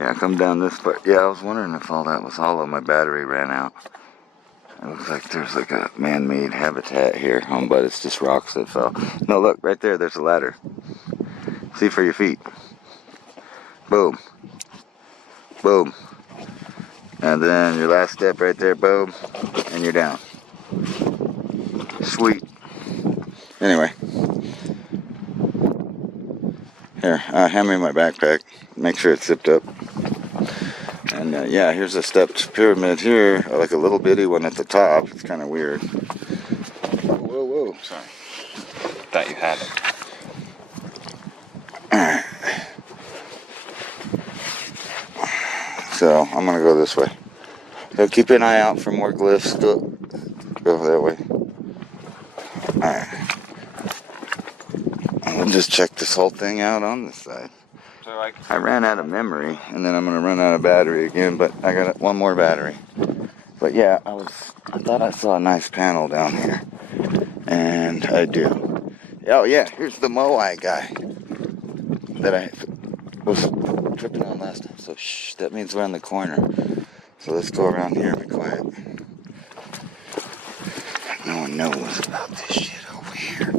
Yeah, come down this part. Yeah, I was wondering if all that was hollow. My battery ran out. It looks like there's like a man-made habitat here, but it's just rocks that fell. No, look, right there, there's a ladder. See for your feet. Boom. Boom. And then your last step right there, boom, and you're down. Sweet. Anyway. Here, hand me my backpack. Make sure it's zipped up. And yeah, here's a stepped pyramid here, like a little bitty one at the top. It's kind of weird. Whoa, whoa, whoa. Sorry. Thought you had it. Alright. So, I'm going to go this way. So keep an eye out for more glyphs. Go that way. Alright. We'll just check this whole thing out on this side. So I ran out of memory, and then I'm going to run out of battery again, but I got one more battery. But yeah, I thought I saw a nice panel down here. And I do. Oh yeah, here's the Moai guy that I was tripping on last time. So shh, that means we're on the corner. So let's go around here and be quiet. No one knows about this shit over here.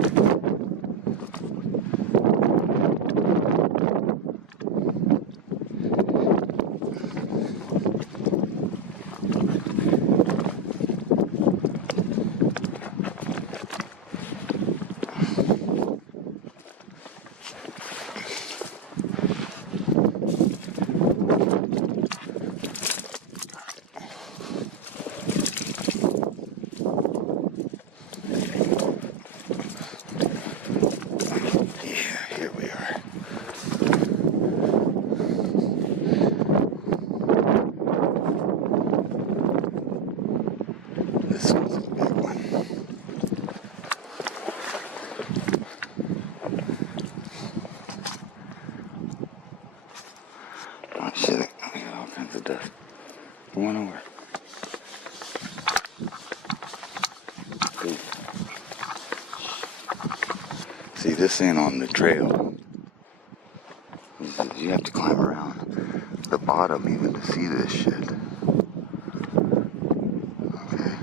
This one's a big one. Oh shit, I got all kinds of dust. Come on over. See, this ain't on the trail. You have to climb around the bottom even to see this shit. Okay.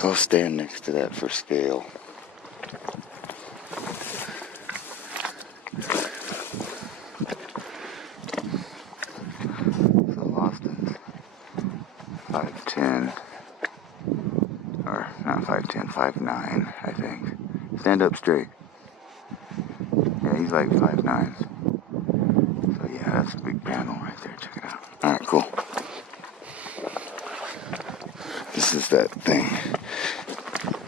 Go stand next to that for scale. So Austin's 5'10", or not 5'10", 5'9", I think. Stand up straight. Yeah, he's like 5'9". So yeah, that's a big panel right there. Check it out. All right, cool. This is that thing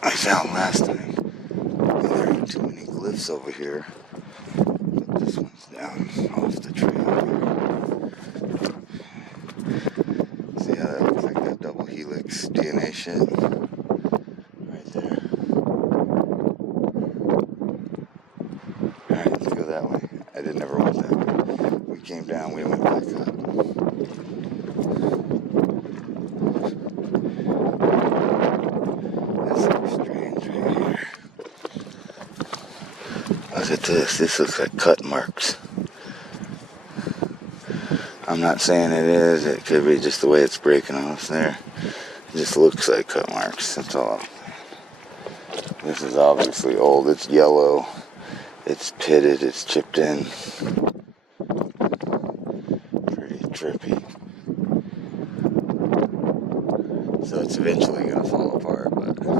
I found last time. There ain't too many glyphs over here, but this one's down off the trail here. See how that looks like that double helix DNA shit? Right there. Alright, let's go that way. I didn't ever want that way. We came down, we went back up. That's so strange right here. Look at this. This looks like cut marks. I'm not saying it is. It could be just the way it's breaking off there. It just looks like cut marks. That's all. This is obviously old. It's yellow. It's pitted. It's chipped in. Pretty trippy. So it's eventually going to fall apart, but yeah.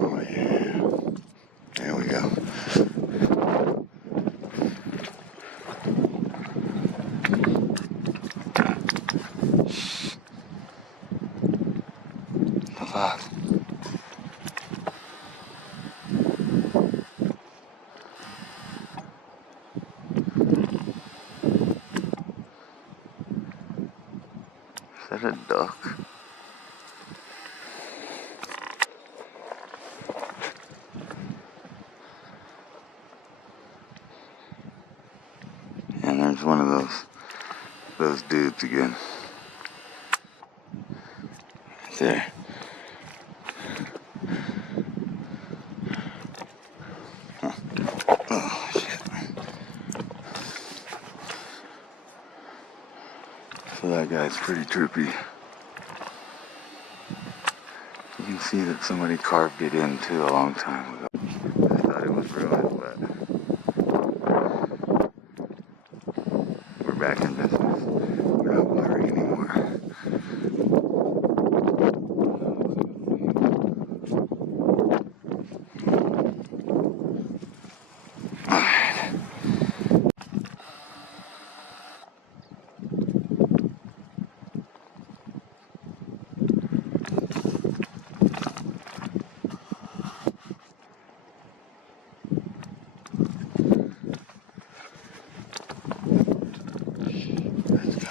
Oh yeah. There we go. The fuck? there's one of those dudes again. Right there. Huh. Oh, shit. So that guy's pretty trippy. You can see that somebody carved it in too a long time ago. I thought it was ruined, but we're back in business. We're not blurry anymore. Alright. Let's go.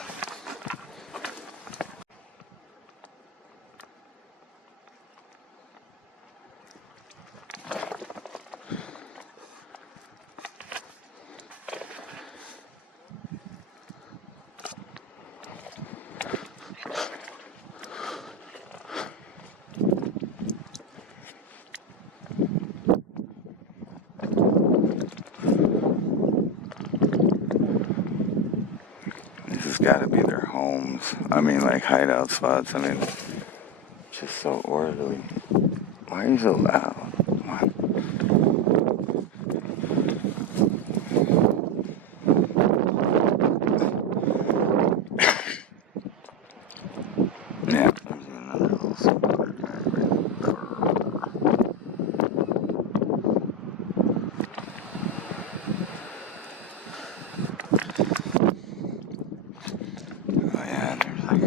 This has got to be their homes. I mean, like hideout spots. I mean, just so orderly. Why are you so loud? Come on. Yeah, there's another little squatter guy right there. Oh yeah, there's like a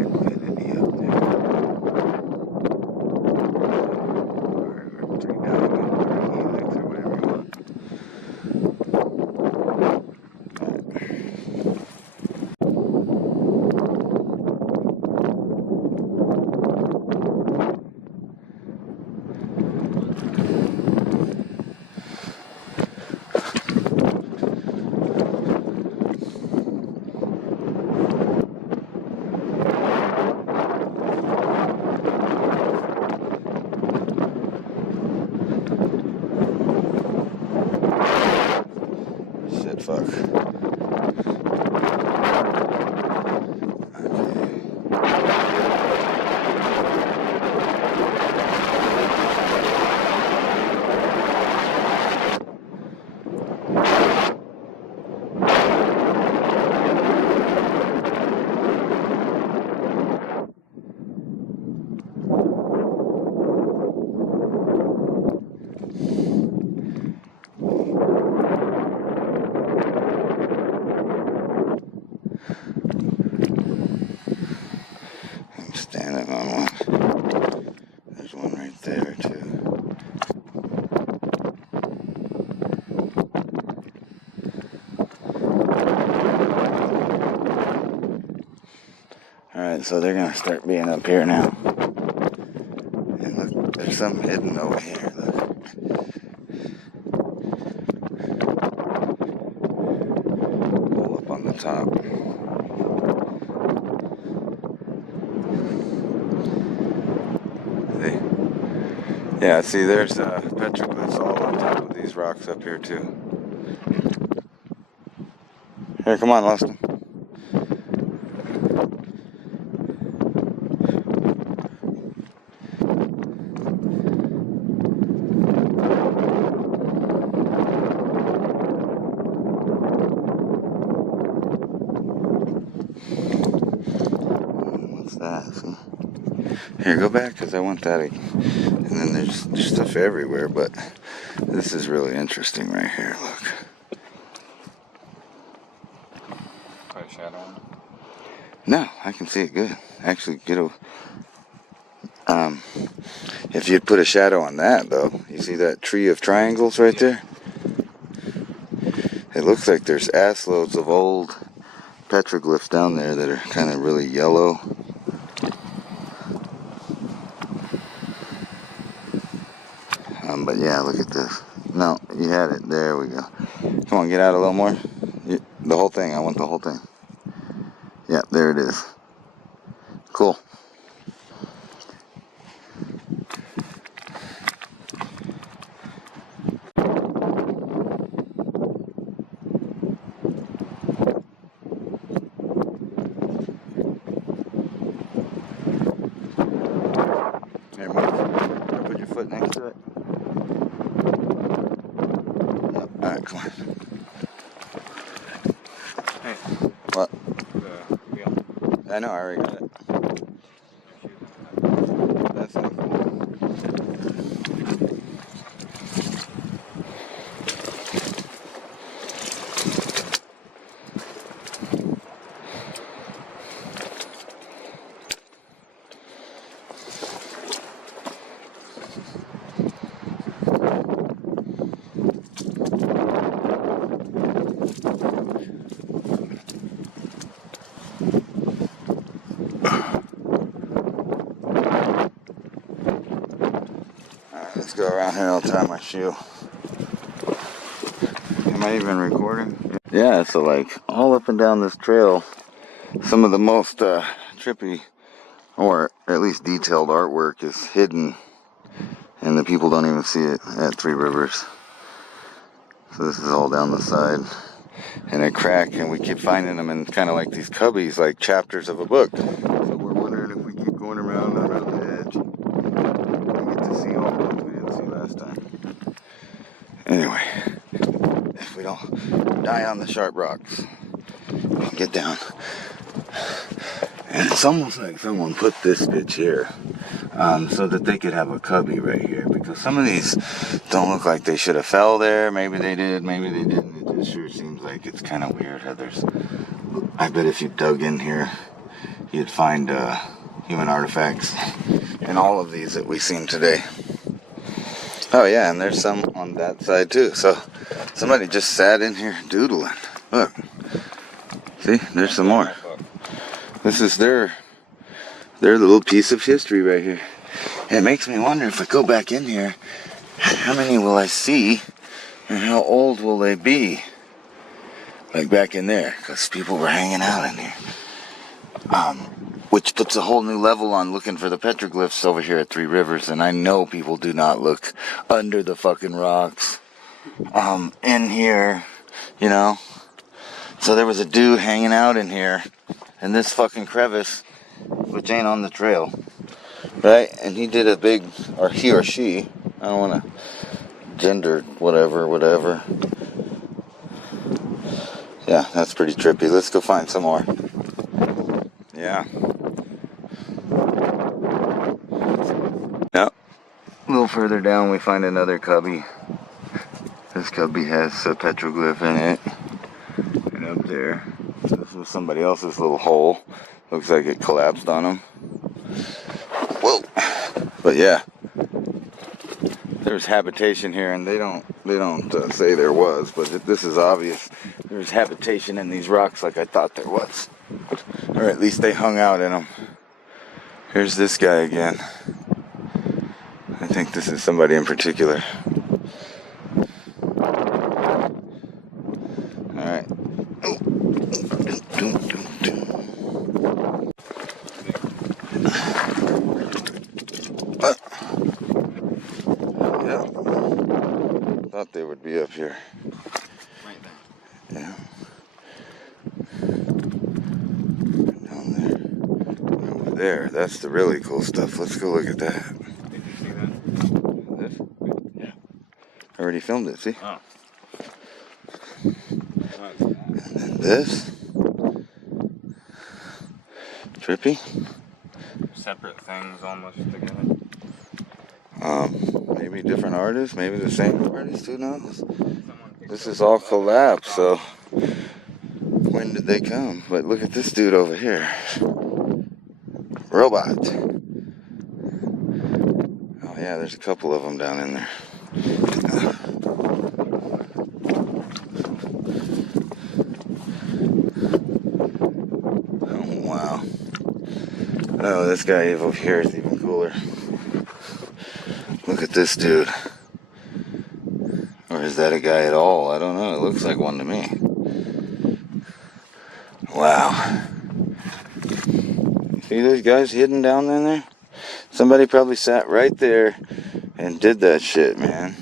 infinity up there. Or 3,000 helix or whatever you want. Shit, fuck. I'm standing on one. There's one right there too. Alright, so they're gonna start being up here now. And look, there's some hidden over here, look. Pull up on the top. See? Yeah, see, there's petroglyphs all on top of these rocks up here too. Here, come on, Austin. What's that? See? Here, go back, because I want that again. And then there's stuff everywhere, but this is really interesting right here, look. Put a shadow on it. No, I can see it good. Actually, if you'd put a shadow on that, though, you see that tree of triangles right there? It looks like there's ass loads of old petroglyphs down there that are kind of really yellow. But yeah, look at this. No, you had it. There we go. Come on, get out a little more. The whole thing. I want the whole thing. Yeah, there it is. Cool. Here, move. Put your foot next to it. Yep. Alright, come on. Hey. What? The wheel. I know, I already got it. That's not cool. Let's go around here and I'll tie my shoe. Am I even recording? Yeah, so like all up and down this trail, some of the most trippy or at least detailed artwork is hidden and the people don't even see it at Three Rivers. So this is all down the side in a crack, and we keep finding them in kind of like these cubbies, like chapters of a book. So we're wondering if we keep going around and around the edge, we get to see all the ones we didn't see last time. Anyway, if we don't die on the sharp rocks, we'll get down. And it's almost like someone put this bitch here so that they could have a cubby right here, because some of these don't look like they should have fell there. Maybe they did, maybe they didn't. It just sure seems like it's kind of weird how there's, I bet if you dug in here you'd find human artifacts in all of these that we've seen today. Oh yeah, and there's some on that side too. So somebody just sat in here doodling. Look, see, there's some more. This is their little piece of history right here. And it makes me wonder, if I go back in here, how many will I see and how old will they be? Like back in there, because people were hanging out in here. Which puts a whole new level on looking for the petroglyphs over here at Three Rivers. And I know people do not look under the fucking rocks in here, you know. So there was a dude hanging out in here in this fucking crevice, which ain't on the trail, right? And he did a big, or he or she, I don't want to gender whatever. Yeah, that's pretty trippy. Let's go find some more. Yeah. Yep. A little further down we find another cubby. This cubby has a petroglyph in it. And up there, this was somebody else's little hole. Looks like it collapsed on them. Whoa. But yeah, there's habitation here, and they don't say there was, but this is obvious. There's habitation in these rocks like I thought there was, or at least they hung out in them. Here's this guy again. I think this is somebody in particular. All right. Oh. Yeah. Thought they would be up here. Right there. Yeah. Down there. Over there. That's the really cool stuff. Let's go look at that. Did you see that? This? Yeah. I already filmed it, see? Oh. And then this. Trippy. Separate things almost together. Maybe different artists, maybe the same artist, who knows? This is all collapsed, so when did they come? But look at this dude over here. Robot. Oh yeah, there's a couple of them down in there. Oh wow. Oh, this guy over here is even cooler. Look at this dude. Or is that a guy at all? I don't know. It looks like one to me. Wow. See those guys hidden down in there? Somebody probably sat right there and did that shit, man.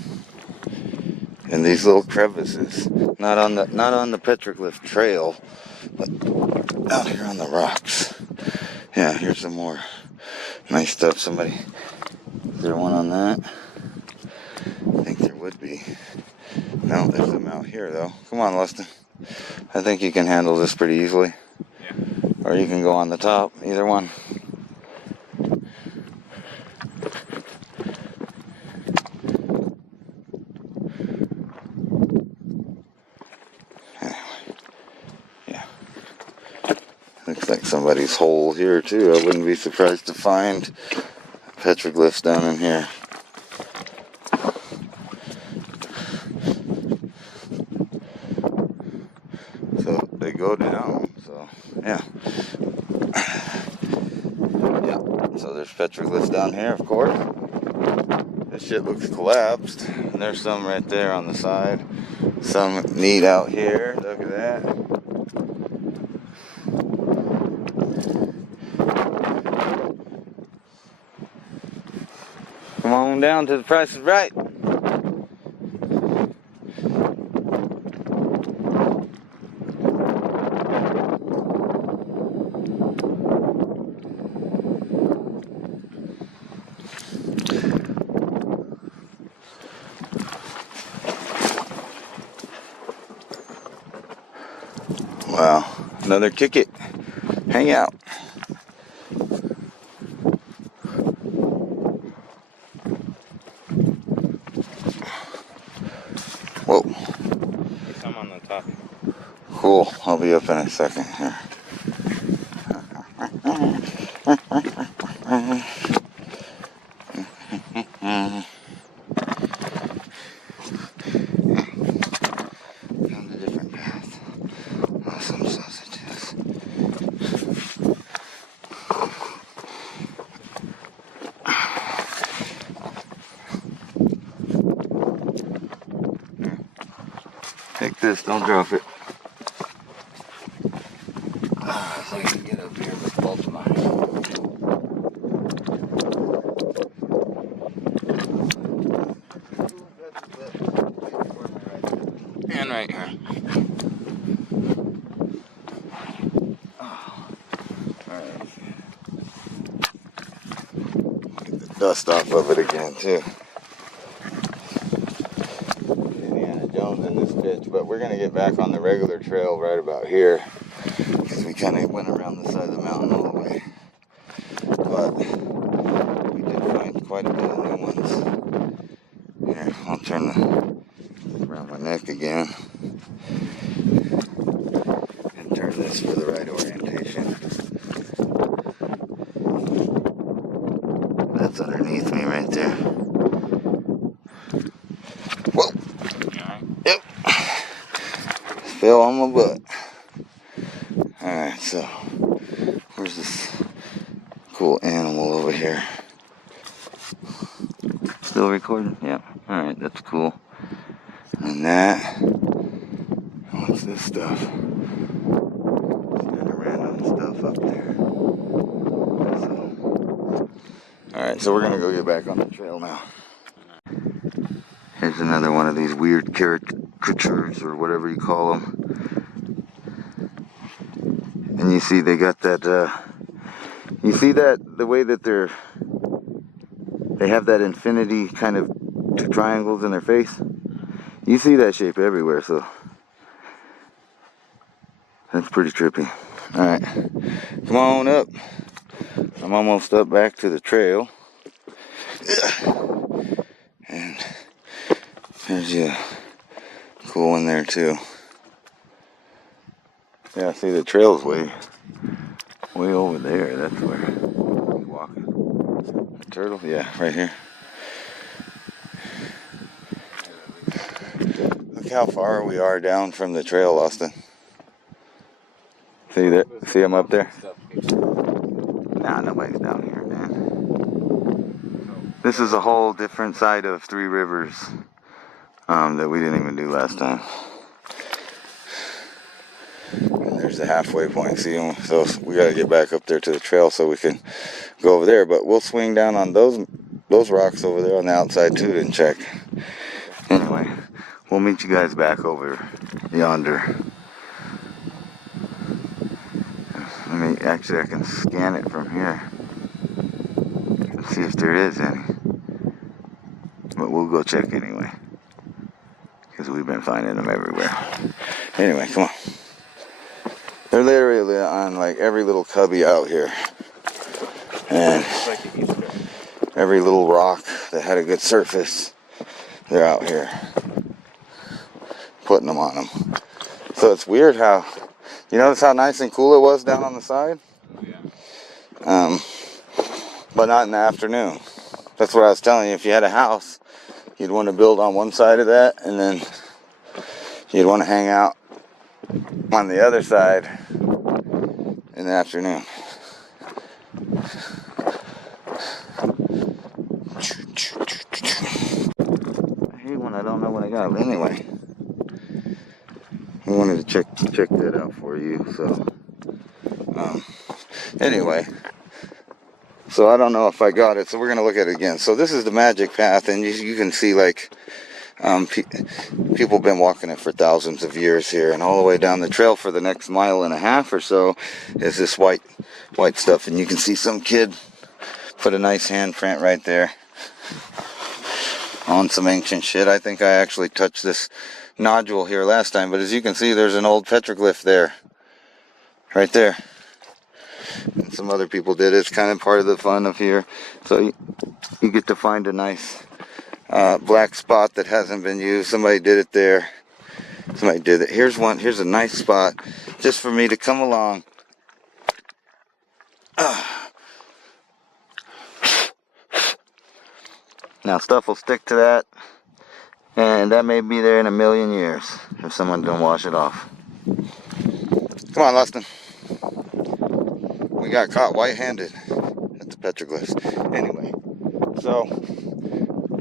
In these little crevices. Not on the petroglyph trail, but out here on the rocks. Yeah, here's some more nice stuff. Somebody, is there one on that? I think there would be. No, there's some out here though. Come on, Lustin. I think you can handle this pretty easily. Yeah. Or you can go on the top, either one. Anyway, yeah. Looks like somebody's hole here too. I wouldn't be surprised to find petroglyphs down in here. So they go down, so yeah. Yeah, so there's petroglyphs down here, of course. This shit looks collapsed. And there's some right there on the side. Some neat out here. Look at that. Come on down to the Price is Right. Wow, another ticket. Hang out. Whoa. There's some on the top. Cool. I'll be up in a second here. Found a different path. Awesome sausages. Take this, don't drop it. So I can get up here with both of mine. And right here. Oh. Alright. Get the dust off of it again too. Indiana Jones in this bitch, but we're gonna get back on the regular trail right about here. Because we kind of went around the side of the mountain all the way. But we did find quite a bit of new ones. Here, I'll turn around my neck again. And turn this for the right orientation. That's underneath me right there. Whoa! Yep. Fell on my butt. Alright, so where's this cool animal over here? Still recording? Yep. Alright, that's cool. And that. What's this stuff? It's kind of random stuff up there. So, alright, so we're gonna go get back on the trail now. Here's another one of these weird caricatures or whatever you call them. And you see they got that, you see that, the way that they have that infinity kind of two triangles in their face? You see that shape everywhere, so that's pretty trippy. Alright, come on up. I'm almost up back to the trail. And there's a cool one there too. Yeah, see the trail's way over there. That's where he's walking. The turtle? Yeah, right here. Look how far we are down from the trail, Austin. See that? See him up there? Nah, nobody's down here, man. This is a whole different side of Three Rivers that we didn't even do last time. And there's the halfway point. See, so we got to get back up there to the trail so we can go over there. But we'll swing down on those rocks over there on the outside too and check. Anyway, we'll meet you guys back over yonder. Actually, I can scan it from here and see if there is any. But we'll go check anyway, because we've been finding them everywhere. Anyway, come on. They're literally on like every little cubby out here. And every little rock that had a good surface, they're out here putting them on them. So it's weird how, you notice how nice and cool it was down on the side? Yeah. But not in the afternoon. That's what I was telling you. If you had a house, you'd want to build on one side of that, and then you'd want to hang out on the other side in the afternoon. I hate when I don't know what I got. Anyway, I wanted to check that out for you. So, anyway, so I don't know if I got it. So we're gonna look at it again. So this is the magic path, and you can see like people have been walking it for thousands of years here, and all the way down the trail for the next mile and a half or so is this white stuff, and you can see some kid put a nice handprint right there on some ancient shit. I think I actually touched this nodule here last time, but as you can see, there's an old petroglyph there, right there. And some other people did it. It's kind of part of the fun of here. So you get to find a nice black spot that hasn't been used. Somebody did it there. Somebody did it. Here's one. Here's a nice spot just for me to come along. Now stuff will stick to that, and that may be there in a million years if someone don't wash it off. Come on, Lustin. We got caught white-handed at the petroglyphs. Anyway, so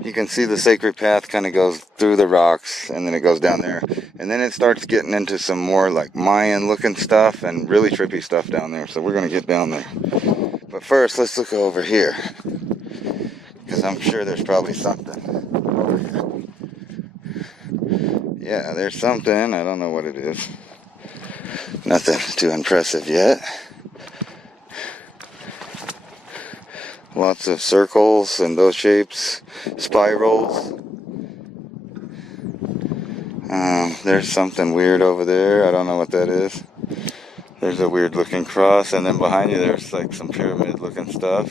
you can see the sacred path kind of goes through the rocks, and then it goes down there, and then it starts getting into some more like Mayan looking stuff and really trippy stuff down there. So we're gonna get down there, but first let's look over here, because I'm sure there's probably something over here. Yeah, there's something. I don't know what it is. Nothing too impressive yet. Lots of circles and those shapes, spirals. There's something weird over there. I don't know what that is. There's a weird looking cross, and then behind you there's like some pyramid looking stuff.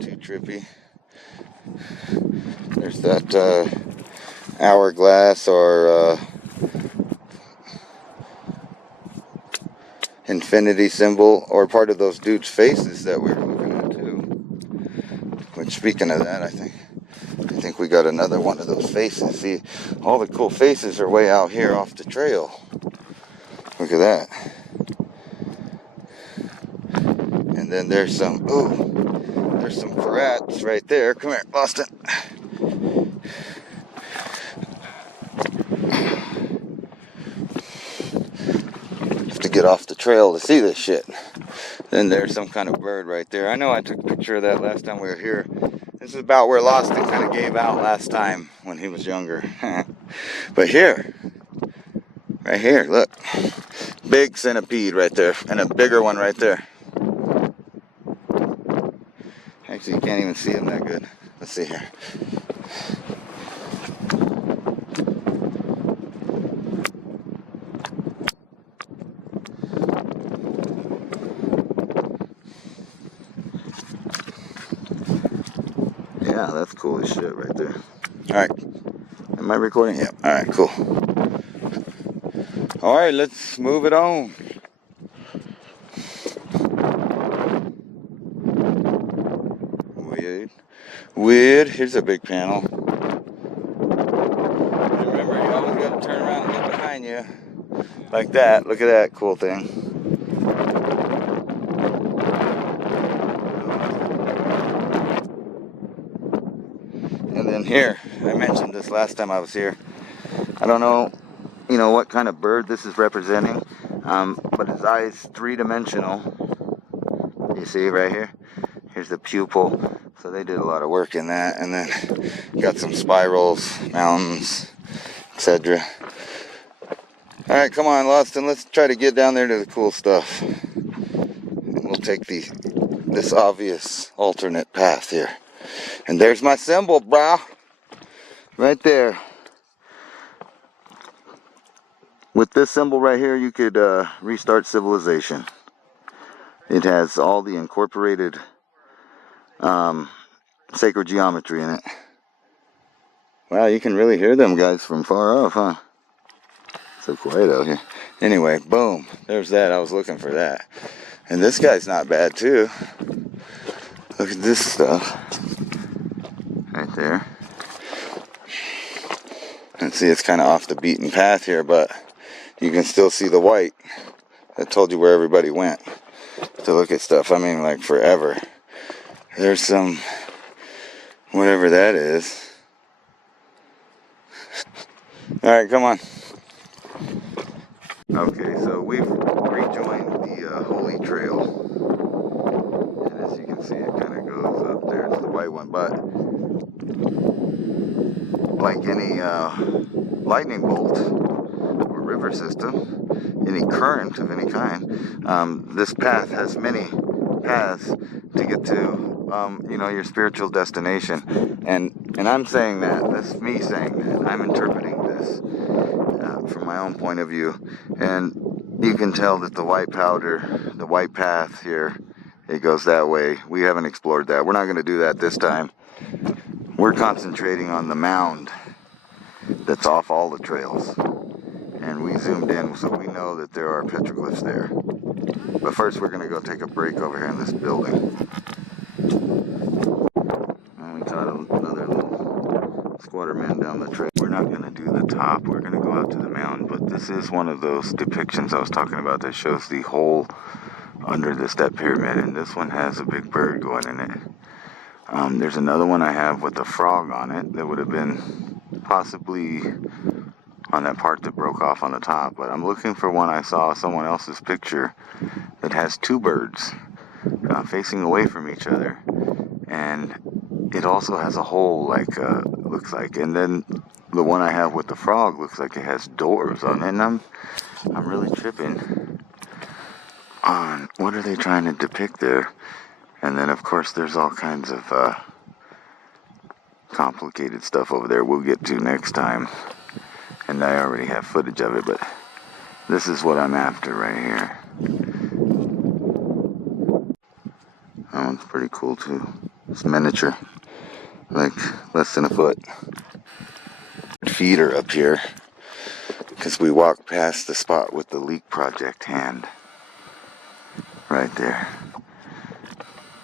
Too trippy. There's that hourglass or infinity symbol, or part of those dudes' faces that we were looking at too. Which, speaking of that, I think we got another one of those faces. See, all the cool faces are way out here off the trail. Look at that. And then there's some, there's some karats right there. Come here, Boston. To get off the trail to see this shit. Then there's some kind of bird right there. I know I took a picture of that last time we were here. This is about where Loston kind of gave out last time when he was younger. But here, right here, look. Big centipede right there, and a bigger one right there. Actually, you can't even see him that good. Let's see here. Yeah, that's cool as shit right there. Alright. Am I recording? Yeah. Alright, cool. Alright, let's move it on. Weird. Here's a big panel. Remember, you always got to turn around and get behind you. Like that. Look at that cool thing. And then here, I mentioned this last time I was here. I don't know you know, what kind of bird this is representing, but his eye is three-dimensional. You see right here? Here's the pupil. So they did a lot of work in that. And then got some spirals, mountains, etc. Alright, come on, Lawson. Let's try to get down there to the cool stuff. And we'll take this obvious alternate path here. And there's my symbol, brah. Right there. With this symbol right here, you could restart civilization. It has all the incorporated sacred geometry in it. Wow, you can really hear them guys from far off, huh? So quiet out here. Anyway, boom. There's that. I was looking for that. And this guy's not bad, too. Look at this stuff. Right there. And see, it's kind of off the beaten path here, but you can still see the white. I told you where everybody went to look at stuff. I mean, like forever. There's some, whatever that is. Alright, come on. Okay, so we've rejoined the Holy Trail. And as you can see, it kind of goes up there. It's the white one, but like any lightning bolt or river system, any current of any kind, this path has many paths to get to you know, your spiritual destination. And I'm saying that, that's me saying that. I'm interpreting this from my own point of view. And you can tell that the white powder, the white path here, it goes that way. We haven't explored that. We're not going to do that this time. We're concentrating on the mound that's off all the trails. And we zoomed in so we know that there are petroglyphs there. But first we're going to go take a break over here in this building. And we caught another little squatter man down the trail. We're not going to do the top. We're going to go out to the mound. But this is one of those depictions I was talking about that shows the hole under the step pyramid. And this one has a big bird going in it. There's another one I have with a frog on it that would have been possibly on that part that broke off on the top. But I'm looking for one I saw someone else's picture that has two birds facing away from each other. And it also has a hole, like looks like. And then the one I have with the frog looks like it has doors on it. And I'm really tripping on what are they trying to depict there. And then of course there's all kinds of complicated stuff over there we'll get to next time. And I already have footage of it, but this is what I'm after right here. That one's pretty cool too. It's miniature, like less than a foot. Feet are up here because we walked past the spot with the leak project hand. Right there.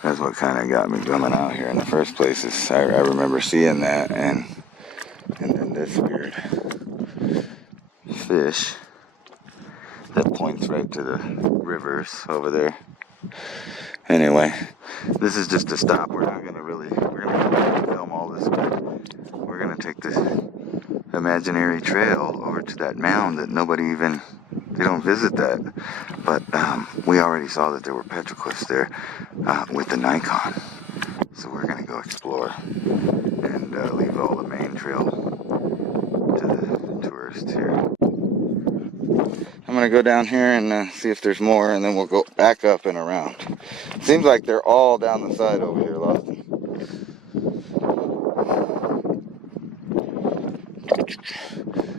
That's what kind of got me coming out here in the first place. Is I remember seeing that, and then this weird fish that points right to the rivers over there. Anyway, this is just a stop. We're not gonna film all this, but we're gonna take this imaginary trail over to that mound that they don't visit that. But we already saw that there were petroglyphs there with the Nikon. So we're gonna go explore and leave all the main trail to the tourists here. I'm gonna go down here and see if there's more, and then we'll go back up and around. Seems like they're all down the side over here, Lawson.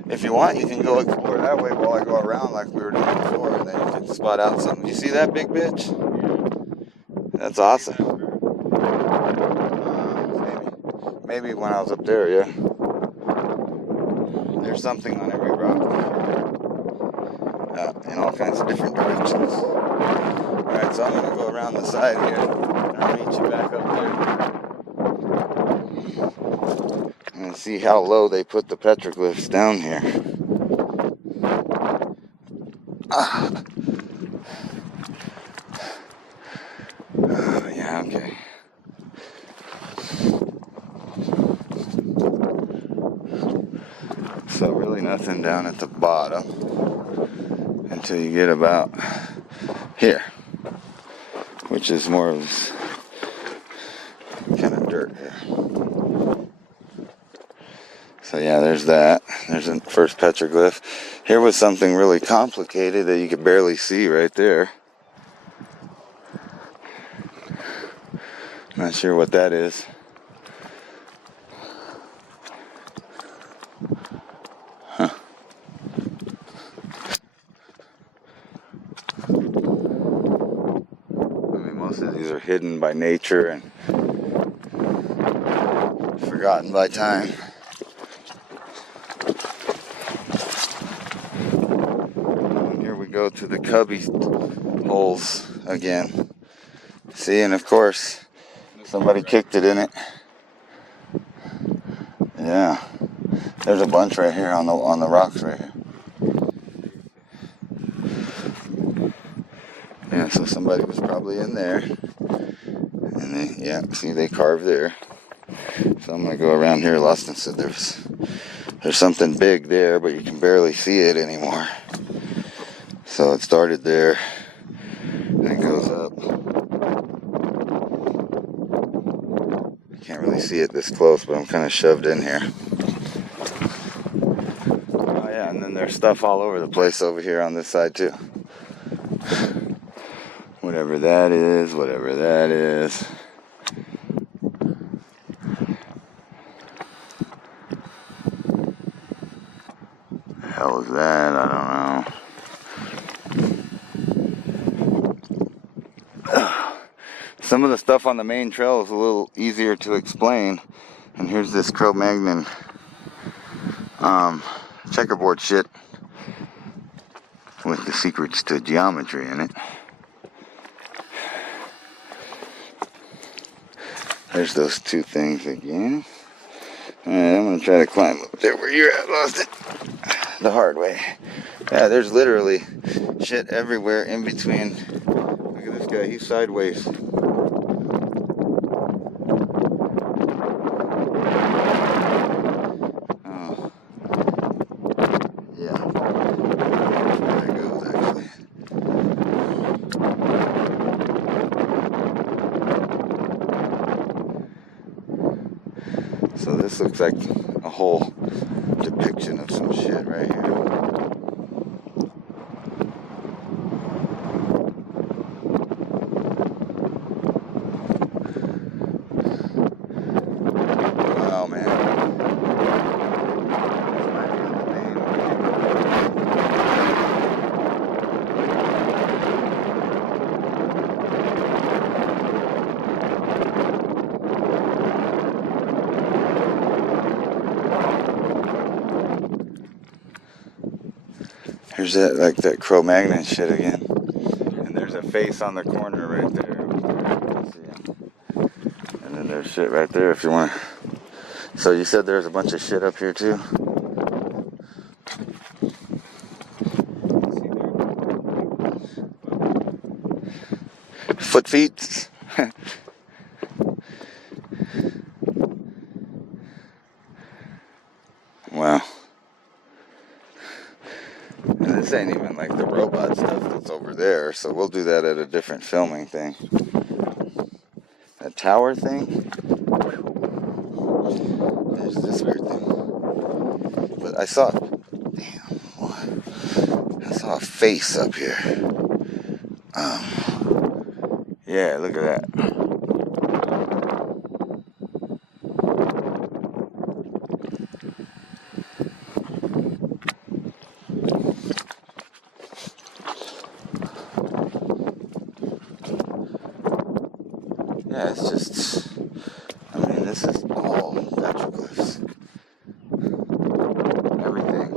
If you want, you can go explore that way while I go around like we were doing before, and then you can spot out something. You see that big bitch? That's awesome. Maybe when I was up there, yeah. There's something on every rock. In all kinds of different directions. Alright, so I'm going to go around the side here, and I'll meet you back up there. And see how low they put the petroglyphs down here. Yeah, okay. So really nothing. nothing down at the bottom until you get about here, which is more of this kind of dirt here. So yeah, there's that. There's the first petroglyph. Here was something really complicated that you could barely see right there. Not sure what that is. Huh. I mean, most of these are hidden by nature and forgotten by time. And here we go to the cubby holes again. See, and of course, somebody kicked it in it. Yeah, there's a bunch right here on the rocks right here. Yeah, so somebody was probably in there, and see, they carved there. So I'm gonna go around here. Lawson said there's something big there, but you can barely see it anymore. So it started there, and it goes up. I can't really see it this close, but I'm kind of shoved in here. Oh yeah, and then there's stuff all over the place over here on this side too. Whatever that is, whatever that is. The hell is that? I don't know. Some of the stuff on the main trail is a little easier to explain. And here's this Cro-Magnon checkerboard shit with the secrets to geometry in it. There's those two things again. Alright, I'm gonna try to climb up there where you're at, Lost it. The hard way. Yeah, there's literally shit everywhere in between. Look at this guy, he's sideways. Oh. Yeah. There it goes, actually. So this looks like a whole depiction of some shit right here. Wow, man. Here's that Cro-Magnon shit again. And there's a face on the corner right there. And then there's shit right there if you want. So you said there's a bunch of shit up here too? Foot feet? Wow. And this ain't even like the robot stuff that's over there, so we'll do that at a different filming thing. That tower thing? There's this weird thing. But I saw a face up here. Yeah, look at that. Yeah, it's just, I mean, this is all petroglyphs. Everything.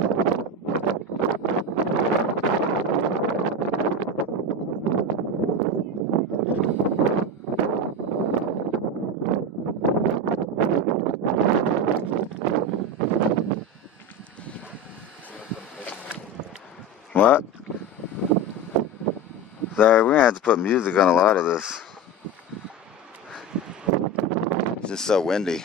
What? Sorry, we're gonna have to put music on a lot of this. It's just so windy.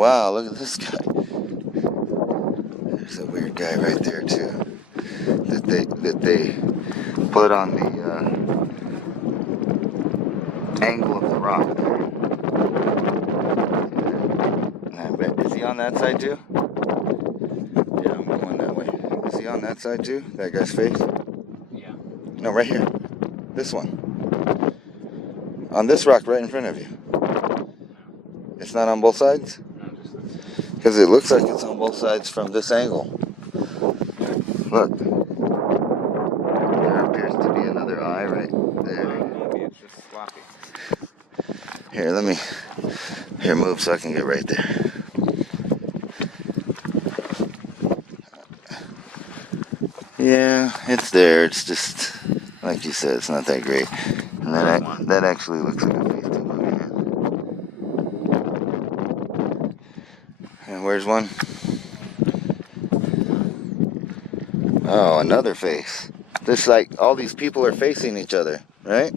wow, look at this guy. There's a weird guy right there too. That they put on the angle of the rock there. And I bet, is he on that side too? Yeah, I'm going that way. Is he on that side too? That guy's face? Yeah. No, right here. This one. On this rock right in front of you. It's not on both sides? No, just this. Because it looks like it's on both sides from this angle. Look. There appears to be another eye right there. Maybe it's just sloppy. Here, let me... Here, move so I can get right there. Yeah, it's there. It's just... Like you said, it's not that great. And that actually looks like a face too. Look at it. And where's one? Oh, another face. This, like, all these people are facing each other, right?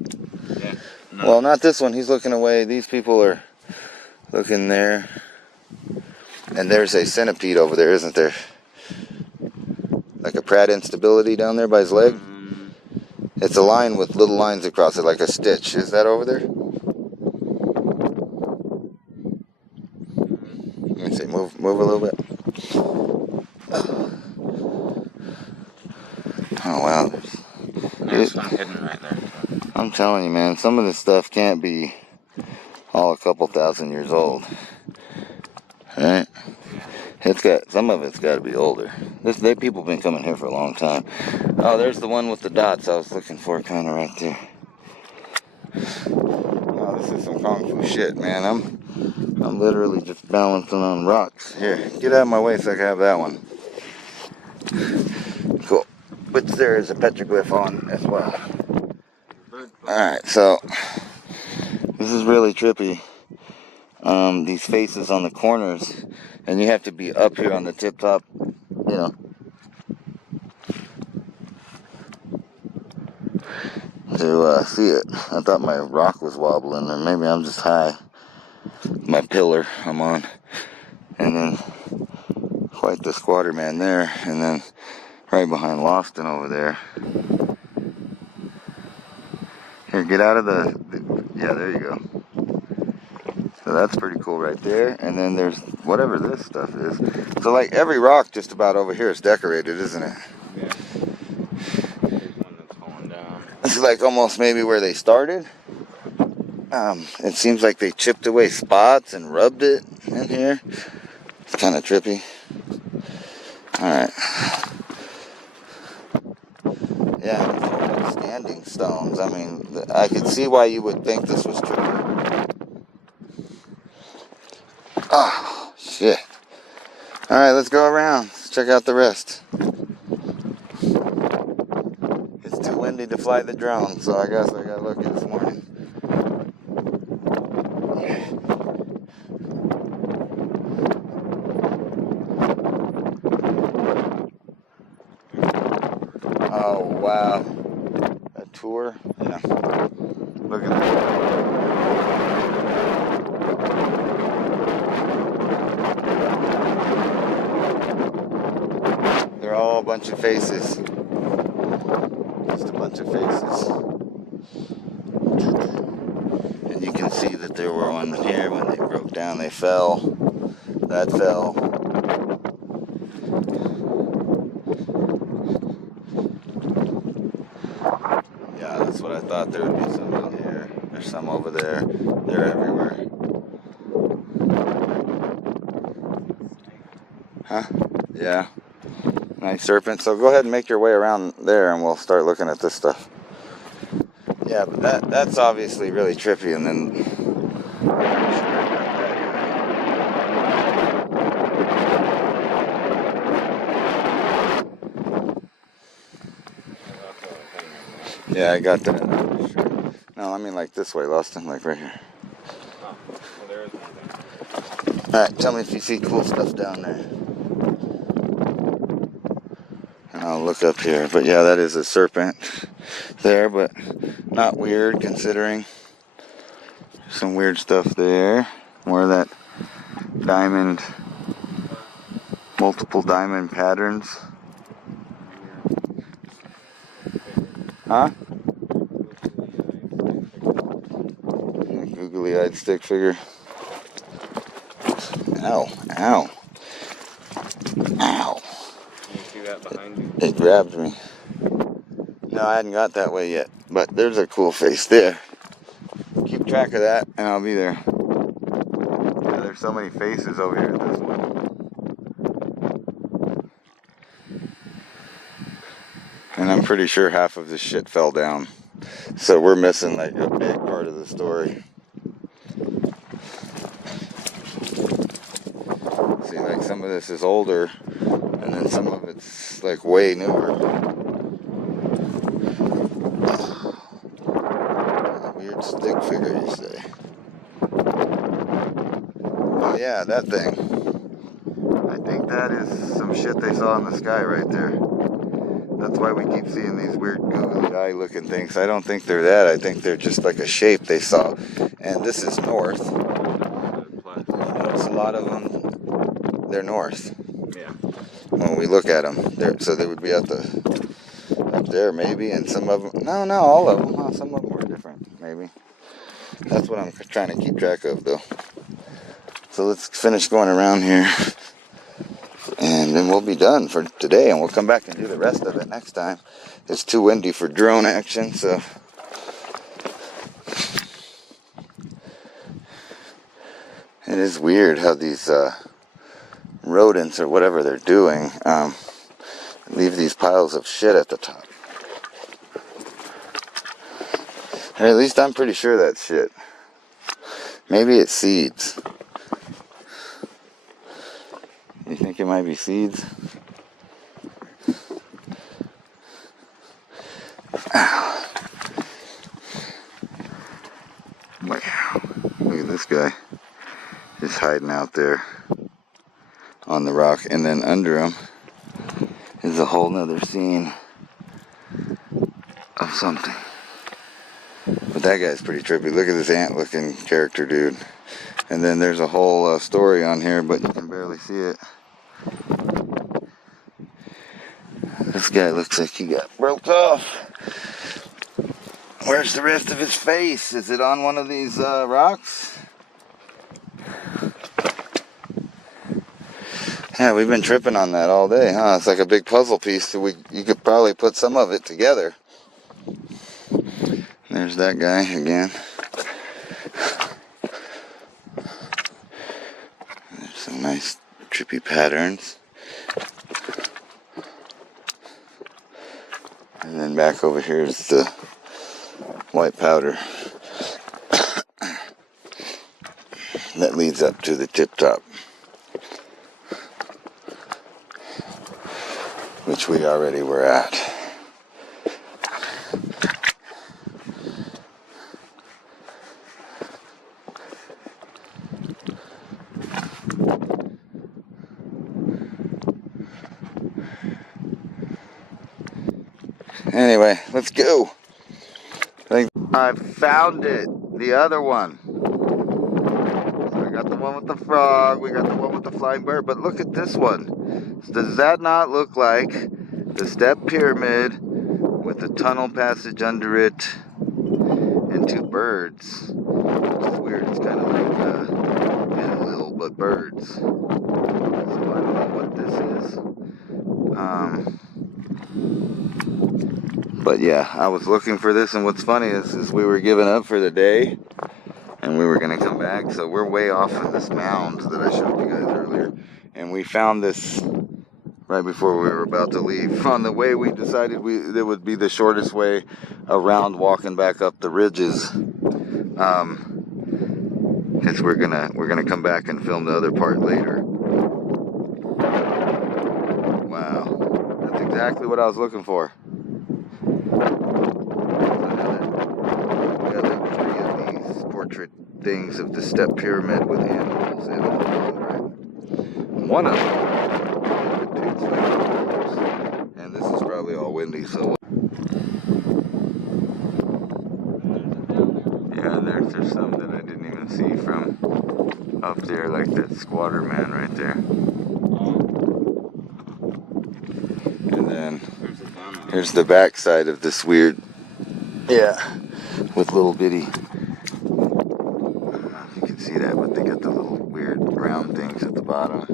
Yeah. No. Well, not this one. He's looking away. These people are looking there. And there's a centipede over there, isn't there? Like a Pratt instability down there by his leg? It's a line with little lines across it, like a stitch. Is that over there? Let me see. Move a little bit. Oh, wow. There's one hidden right there. I'm telling you, man, some of this stuff can't be all a couple thousand years old. Right? Some of it's got to be older. People have been coming here for a long time. Oh, there's the one with the dots I was looking for, kind of right there. Oh, this is some kung fu shit, man. I'm literally just balancing on rocks. Here, get out of my way so I can have that one. Cool. Which there is a petroglyph on as well. Alright, so this is really trippy. These faces on the corners, and you have to be up here on the tip top, you know, to see it. I thought my rock was wobbling, or maybe I'm just high. My pillar I'm on, and then quite the squatter man there, and then right behind Lofton over there. Here, get out of yeah, there you go. So that's pretty cool right there. And then there's whatever this stuff is. So like every rock just about over here is decorated, isn't it? Yeah. There's one that's falling down. It's like almost maybe where they started. It seems like they chipped away spots and rubbed it in here. It's kind of trippy. Alright. Yeah, there's a whole bunch of standing stones. I mean, I could see why you would think this was trippy. Oh, shit. Alright, let's go around. Let's check out the rest. It's too windy to fly the drone, so I guess I got lucky this morning. Oh, wow. A tour? Yeah. Look at that. They're all a bunch of faces. Just a bunch of faces. And you can see that there were one here when they broke down, they fell. That fell. Yeah, that's what I thought. There would be some in here. There's some over there. They're everywhere. Huh? Yeah. Nice serpent. So go ahead and make your way around there and we'll start looking at this stuff. Yeah, but that's obviously really trippy. And then yeah, I got that. No, I mean like this way, Loston, like right here. Oh, well, there is one there. Alright, tell me if you see cool stuff down there. And I'll look up here. But yeah, that is a serpent there, but not weird considering some weird stuff there. More of that diamond, multiple diamond patterns. Huh? Googly-eyed stick figure. Ow, ow, ow. You see that behind you? It grabbed me. No, I hadn't got that way yet, but there's a cool face there. Keep track of that and I'll be there. Yeah, there's so many faces over here at this one. And I'm pretty sure half of this shit fell down. So we're missing like a big part of the story. See, like some of this is older and then some of it's like way newer. A weird stick figure, you say? Oh yeah, that thing. I think that is some shit they saw in the sky right there. That's why we keep seeing these weird googly eye looking things. I don't think they're that. I think they're just like a shape they saw. And this is north. Notice a lot of them, they're north. Yeah. When we look at them, so they would be up there maybe, and some of them, no, all of them. Some of them were different, maybe. That's what I'm trying to keep track of, though. So let's finish going around here, and then we'll be done for today, and we'll come back and do the rest of it next time. It's too windy for drone action, so. It is weird how these rodents, or whatever they're doing, leave these piles of shit at the top. Or at least I'm pretty sure that's shit. Maybe it's seeds. You think it might be seeds? Ow. Wow. Look at this guy. Just hiding out there on the rock. And then under him is a whole nother scene of something. But that guy's pretty trippy. Look at this ant-looking character, dude. And then there's a whole story on here, but you can barely see it. This guy looks like he got broke off. Where's the rest of his face? Is it on one of these rocks? Yeah, we've been tripping on that all day, huh? It's like a big puzzle piece, so you could probably put some of it together. There's that guy again. There's some nice trippy patterns. And then back over here is the white powder that leads up to the tip top, which we already were at. Anyway, let's go. I found it. The other one. So we got the one with the frog. We got the one with the flying bird. But look at this one. Does that not look like the step pyramid with the tunnel passage under it and two birds? Which is weird. It's kind of like Enlil, but birds. So I don't know what this is. But yeah, I was looking for this, and what's funny is we were giving up for the day, and we were going to come back, so we're way off of this mound that I showed you guys earlier, and we found this right before we were about to leave. On the way, we decided it would be the shortest way around walking back up the ridges, because we're gonna come back and film the other part later. Wow, that's exactly what I was looking for. Portrait things of the step pyramid with animals in it. One of them, and this is probably all windy, so yeah, there's some that I didn't even see from up there, like that squatter man right there. And then here's the backside of this weird, yeah, with little bitty, I don't know if you can see that, but they got the little weird round things at the bottom.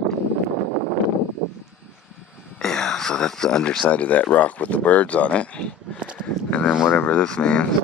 Yeah, so that's the underside of that rock with the birds on it. And then whatever this means.